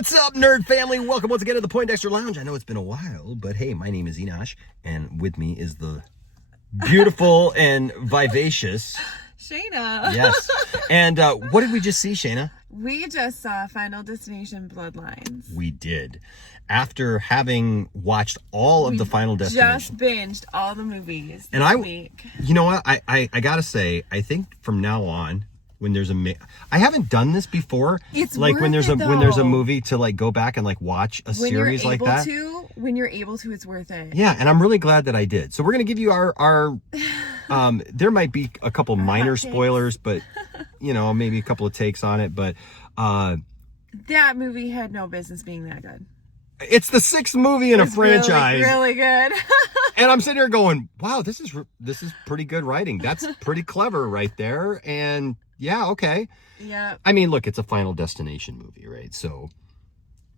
What's up, nerd family? Welcome once again to the Poindexter Lounge. I know it's been a while, but hey, my name is Enosh, and with me is the beautiful and vivacious Shayna. Yes. And what did we just see, Shayna? We just saw Final Destination Bloodlines. We did. After having watched all of the Final Destination. Just binged all the movies and this week. You know what? I gotta say, I think from now on, when there's I haven't done this before. It's like when there's a movie to like go back and like watch a series like that. When you're able to, it's worth it. Yeah, and I'm really glad that I did. So we're gonna give you our there might be a couple minor spoilers, but you know, maybe a couple of takes on it. But that movie had no business being that good. It's the 6th movie in a franchise. Really good. And I'm sitting here going, wow, this is pretty good writing. That's pretty clever right there. And yeah, okay. Yeah. I mean, look, it's a Final Destination movie, right? So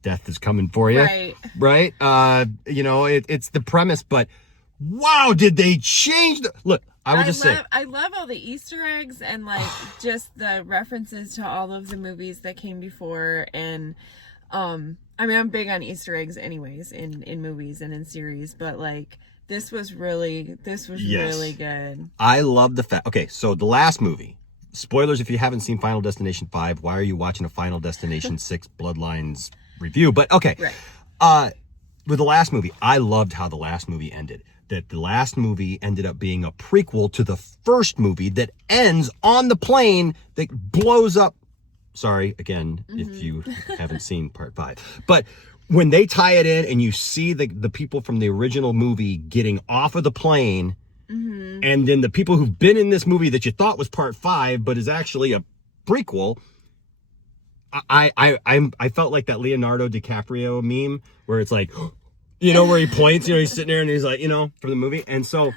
death is coming for you. Right. You know, it's the premise, but wow, did they change look, I love all the Easter eggs and like just the references to all of the movies that came before. And I mean, I'm big on Easter eggs anyways in movies and in series, but like this was really good. I love the fact. Okay, so the last movie. Spoilers if you haven't seen Final Destination 5. Why are you watching a Final Destination 6 Bloodlines review? But okay. Right. With the last movie, I loved how the last movie ended. That the last movie ended up being a prequel to the first movie that ends on the plane that blows up. Sorry, again, if you haven't seen part 5. But when they tie it in and you see the people from the original movie getting off of the plane, and then the people who've been in this movie that you thought was part 5, but is actually a prequel, I felt like that Leonardo DiCaprio meme where it's like, you know, where he points, you know, he's sitting there and he's like, you know, from the movie. And so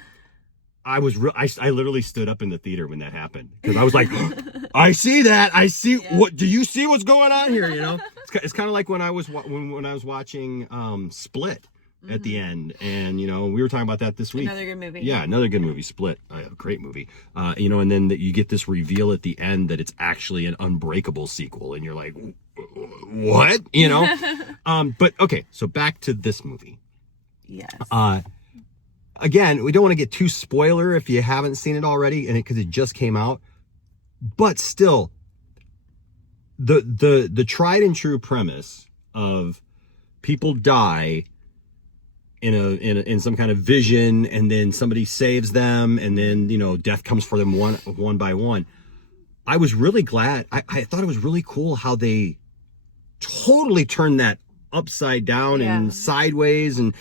I literally stood up in the theater when that happened because I was like, I see that. I see what. Do you see what's going on here? You know, it's kind of like when I was watching Split at the end, and you know we were talking about that this week. Another good movie. Yeah, another good movie, Split. A great movie. You know, and then you get this reveal at the end that it's actually an Unbreakable sequel, and you're like, what? You know. But okay, so back to this movie. Yes. Again, we don't want to get too spoiler if you haven't seen it already, and because it just came out. But still, the tried and true premise of people die in some kind of vision, and then somebody saves them, and then you know death comes for them one by one. I was really glad. I thought it was really cool how they totally turned that upside down and sideways, and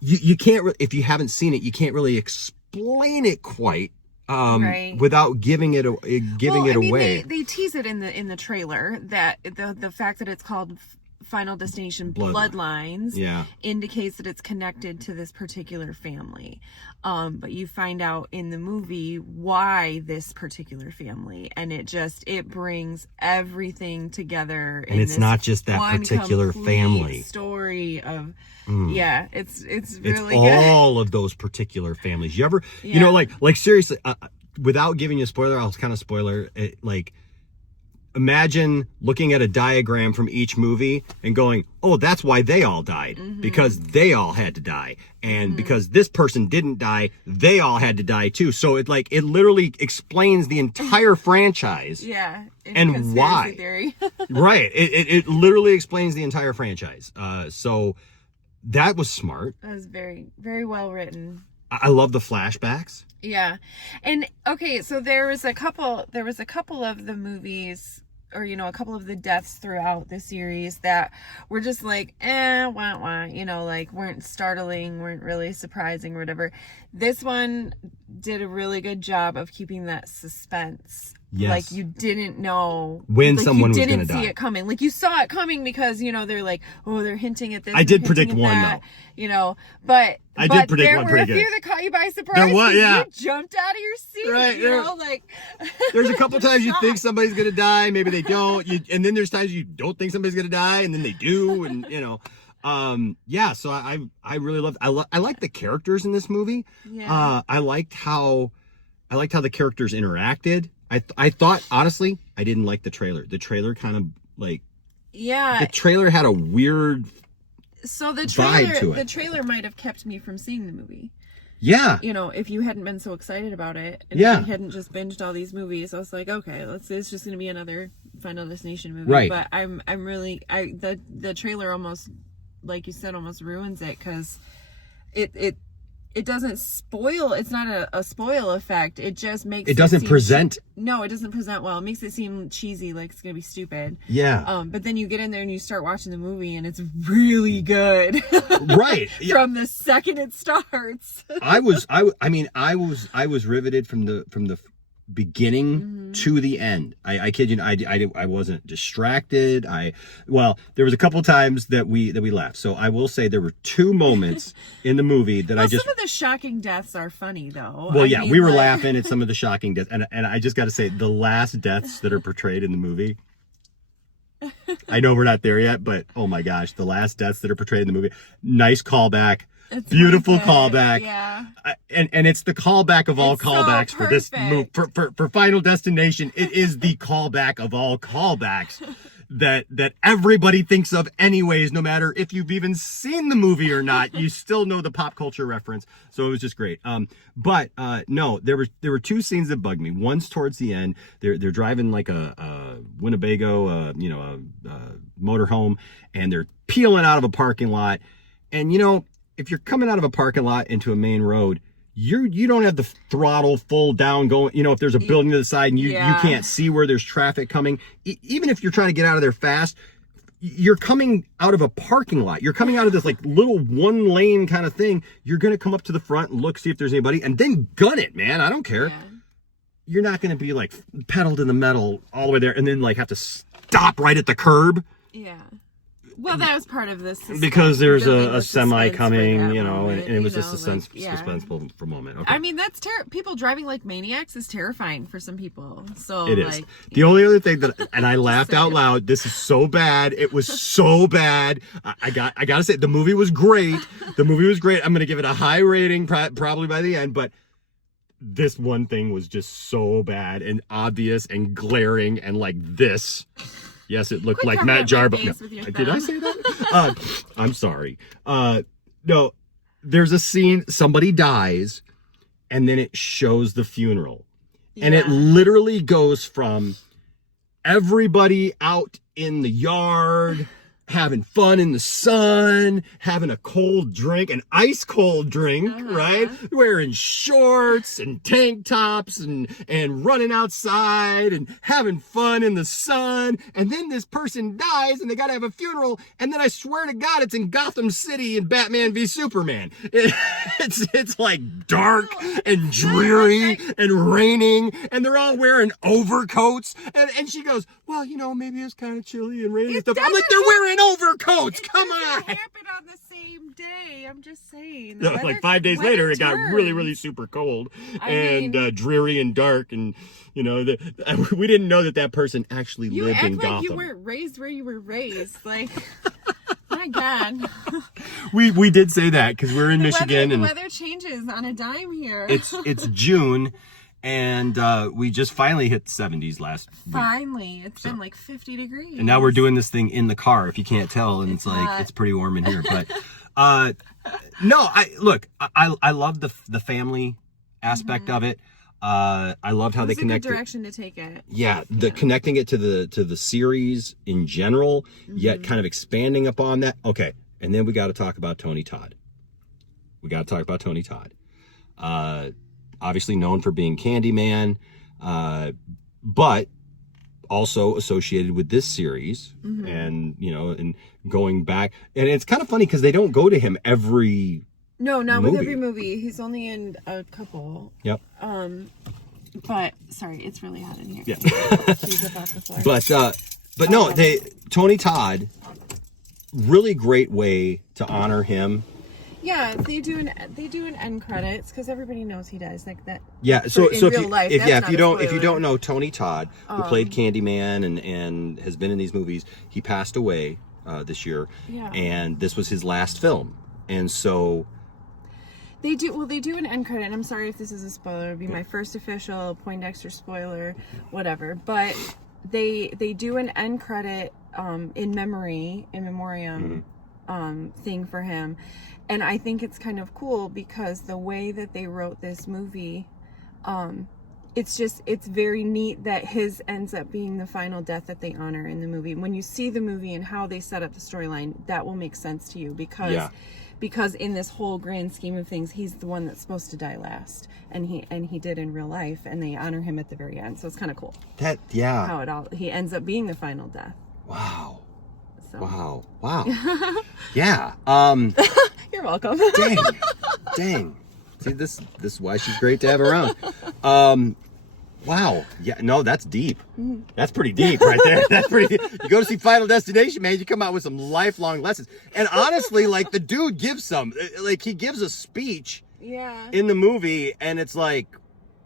you can't, if you haven't seen it, you can't really explain it quite without giving it away. They tease it in the trailer that the fact that it's called Final Destination Bloodlines indicates that it's connected to this particular family. But you find out in the movie why this particular family, and it brings everything together. And it's not just that particular family story of it's really good. It's all of those particular families. You ever you know like seriously, without giving you a spoiler, I'll kind of spoiler it, like imagine looking at a diagram from each movie and going, oh, that's why they all died, because they all had to die, and because this person didn't die, they all had to die too. So it literally explains the entire franchise and why theory. Right, it literally explains the entire franchise. So that was smart. That was very, very well written. I love the flashbacks. Yeah. And okay, so there was a couple of the movies, or you know, a couple of the deaths throughout the series that were just like, wah, wah, you know, like weren't startling, weren't really surprising or whatever. This one did a really good job of keeping that suspense. Yes. Like you didn't know when someone was going to die. You didn't see it coming. Like you saw it coming because, you know, they're like, oh, they're hinting at this. I did predict one though. You know, but I did predict one pretty good. There were a few that caught you by surprise. There was, yeah. You jumped out of your seat. Right. You know, like there's a couple times you think somebody's going to die, maybe they don't. And then there's times you don't think somebody's going to die, and then they do, and you know. So I really loved. I like the characters in this movie. Yeah. I liked how the characters interacted. I thought, honestly, I didn't like the trailer. The trailer kind of like Yeah. The trailer had a weird So vibe to it. the trailer might have kept me from seeing the movie. Yeah. You know, if you hadn't been so excited about it, and Yeah. if you hadn't just binged all these movies, I was like, okay, it's just gonna be another Final Destination movie. Right. But I'm really the trailer almost, like you said, almost ruins it, because it doesn't spoil. It's not a spoil effect. It just makes It doesn't seem present. No, it doesn't present well. It makes it seem cheesy, like it's gonna be stupid. Yeah. But then you get in there and you start watching the movie, and it's really good. Right. Yeah. From the second it starts. I was riveted from the beginning to the end. I kid you not, I wasn't distracted. There was a couple times that we laughed. So I will say there were two moments in the movie that some of the shocking deaths are funny though. Well, yeah, we were laughing at some of the shocking deaths, and I just got to say, the last deaths that are portrayed in the movie. I know we're not there yet, but oh my gosh, the last deaths that are portrayed in the movie. Nice callback. It's beautiful really callback. Yeah. And it's the callback of all callbacks for this movie. For Final Destination, it is the callback of all callbacks that everybody thinks of anyways, no matter if you've even seen the movie or not, you still know the pop culture reference. So it was just great. But no, there were two scenes that bugged me. One's towards the end. They're driving like a Winnebago, motorhome, and they're peeling out of a parking lot. And if you're coming out of a parking lot into a main road, you don't have the throttle full down going. If there's a building to the side and you can't see where there's traffic coming, even if you're trying to get out of there fast, you're coming out of a parking lot. You're coming out of this like little one lane kind of thing. You're going to come up to the front and look, see if there's anybody, and then gun it, man. I don't care. Yeah. You're not going to be like pedal to the metal all the way there and then like have to stop right at the curb. Yeah. Well, that was part of this. Because there's a semi coming, and it was just suspenseful for a moment. Okay. I mean, that's people driving like maniacs is terrifying for some people. So it is. The only other thing and I laughed out loud. This is so bad. It was so bad. I gotta say, the movie was great. I'm gonna give it a high rating, probably by the end, but this one thing was just so bad and obvious and glaring and like this. Yes, it looked like Matt Jarbo. No, did I say that? I'm sorry. No, there's a scene, somebody dies, and then it shows the funeral. Yeah. And it literally goes from everybody out in the yard, having fun in the sun, having a cold drink, an ice cold drink, right? Wearing shorts and tank tops and running outside and having fun in the sun. And then this person dies and they gotta have a funeral. And then I swear to God, it's in Gotham City in Batman v Superman. It's like dark and dreary and raining and they're all wearing overcoats. And she goes, well, maybe it's kind of chilly and rainy and stuff. I'm like, they're wearing overcoats. Come on. It happened on the same day. I'm just saying. Like 5 days later, it got really, really super cold and dreary and dark, and we didn't know that person actually lived in Gotham. You act like you weren't raised where you were raised, like. My God. We did say that because we're in Michigan, and the weather changes on a dime here. It's June. And we just finally hit the 70s last week. Finally. It's been like 50 degrees. And now we're doing this thing in the car, if you can't tell. And it's like, it's pretty warm in here. But no, I love the family aspect of it. I loved how they connected. Good direction to take it. Yeah, connecting it to the series in general, yet kind of expanding upon that. Okay, and then we got to talk about Tony Todd. Obviously known for being Candyman, but also associated with this series, and and going back. And it's kind of funny because they don't go to him every. No, not with every movie. He's only in a couple. Yep. But sorry, it's really hot in here. Yeah. She's up off the floor. But no, Tony Todd, really great way to honor him. Yeah, they do an end credits because everybody knows he dies like that. Yeah, so if you don't know Tony Todd, who played Candyman and has been in these movies, he passed away this year, and this was his last film, and so they do an end credit. And I'm sorry if this is a spoiler; it'd be my first official Poindexter spoiler, whatever. But they do an end credit in memoriam thing for him. And I think it's kind of cool because the way that they wrote this movie, it's very neat that his ends up being the final death that they honor in the movie. When you see the movie and how they set up the storyline, that will make sense to you because in this whole grand scheme of things, he's the one that's supposed to die last, and he did in real life, and they honor him at the very end. So it's kind of cool. How he ends up being the final death. Wow. So. Wow. Yeah. You're welcome. Dang. See, this is why she's great to have around. Wow. Yeah, no, that's deep. That's pretty deep right there. That's pretty deep. You go to see Final Destination, man, you come out with some lifelong lessons. And honestly, like, the dude gives he gives a speech in the movie, and it's like,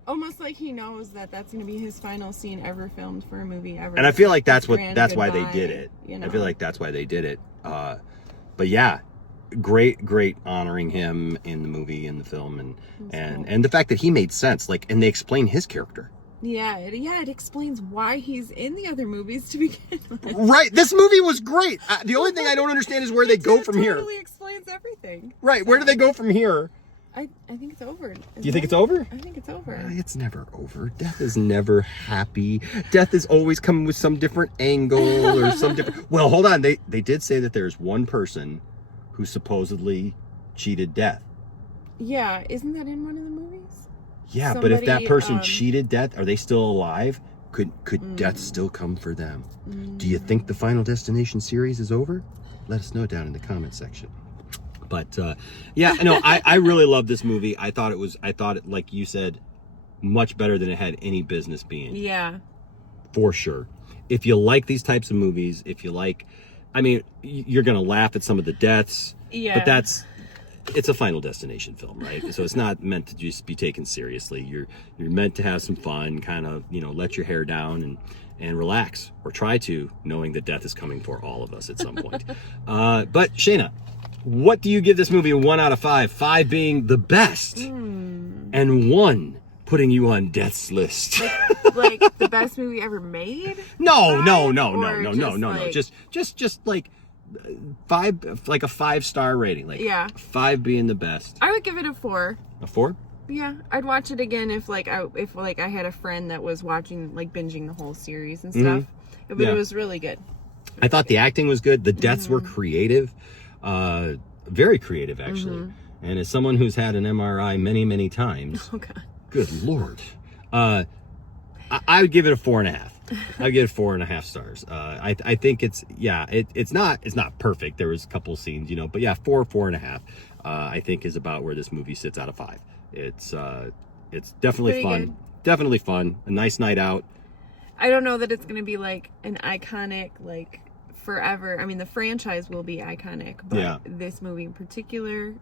almost like he knows that that's going to be his final scene ever filmed for a movie ever. And I feel like that's why they did it. You know? I feel like that's why they did it. But yeah, great honoring him in the movie, in the film, and the fact that he made sense, like, and they explain his character. Yeah, it explains why he's in the other movies to begin with. Right, this movie was great. The only thing I don't understand is where they go from here. It totally explains everything. Right, where do they go from here? I think it's over. Do you think it's over? I think it's over. It's never over. Death is never happy. Death is always coming with some different angle or some different... Well, hold on. They did say that there's one person who supposedly cheated death. Yeah, isn't that in one of the movies? Yeah, but if that person cheated death, are they still alive? Could death still come for them? Do you think the Final Destination series is over? Let us know down in the comment section. But yeah, no, I really love this movie. I thought it, like you said, much better than it had any business being. Yeah. For sure. If you like these types of movies, I mean, you're going to laugh at some of the deaths. Yeah. But it's a Final Destination film, right? So it's not meant to just be taken seriously. You're meant to have some fun, kind of, let your hair down and relax, or try to, knowing that death is coming for all of us at some point. But Shayna, what do you give this movie 1 out of 5? 5 being the best, and 1 putting you on death's list. Like the best movie ever made? No. Just like 5, like a 5-star rating. Like 5 being the best. I would give it a 4. A 4? Yeah, I'd watch it again if I had a friend that was watching, like, binging the whole series and stuff. But it was really good. I thought the acting was good. The deaths were creative. Very creative, actually. And as someone who's had an MRI many times, oh god, good lord, I would give it a 4.5. I'd give it 4.5 stars. I think it's not perfect. There was a couple scenes, but yeah, 4.5. I think is about where this movie sits out of 5. It's definitely pretty fun. Good. Definitely fun. A nice night out. I don't know that it's gonna be like an iconic, like, forever. I mean, the franchise will be iconic, but this movie in particular,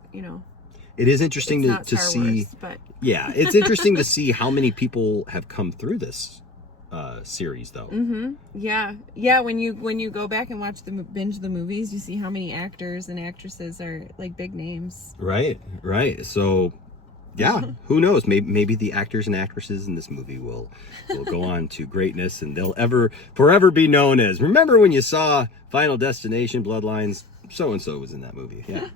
it is interesting to see. Wars, but it's interesting to see how many people have come through this series, though. Yeah. When you go back and watch binge the movies, you see how many actors and actresses are, like, big names. Right. So, yeah, who knows? Maybe the actors and actresses in this movie will go on to greatness, and they'll forever be known as, remember when you saw Final Destination, Bloodlines, so and so was in that movie. Yeah.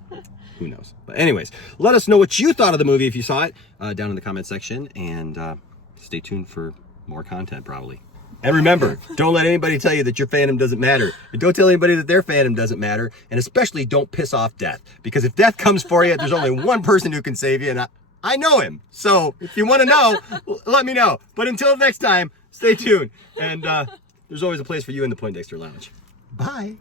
Who knows? But anyways, let us know what you thought of the movie if you saw it down in the comment section, and stay tuned for more content, probably. And remember, don't let anybody tell you that your fandom doesn't matter. And don't tell anybody that their fandom doesn't matter. And especially don't piss off death. Because if death comes for you, there's only one person who can save you, and I know him. So if you want to know, let me know. But until next time, stay tuned. And there's always a place for you in the Poindexter Lounge. Bye.